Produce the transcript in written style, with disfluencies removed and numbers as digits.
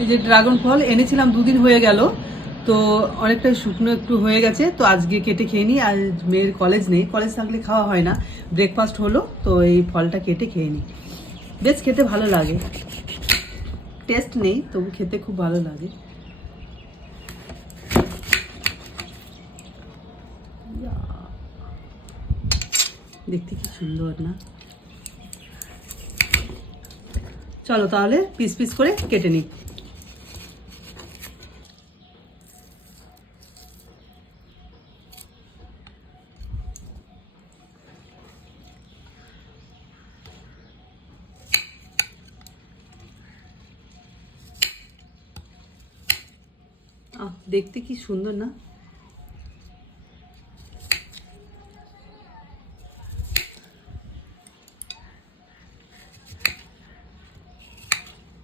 এই যে ড্রাগন ফল এনেছিলাম, 2 দিন হয়ে গেল, তো অনেকটা শুকনো একটু হয়ে গেছে, তো আজকে কেটে খেয়ে নিই। আর মেয়ের কলেজ নেই, কলেজ থাকলে খাওয়া হয় না। ব্রেকফাস্ট হলো, তো এই ফলটা কেটে খেয়ে নিই। বেশ খেতে ভালো লাগে, টেস্ট নেই তবু খেতে খুব ভালো লাগে। দেখতে কি সুন্দর না? চলো তাহলে পিস পিস করে কেটে নিই। দেখতে কি সুন্দর না?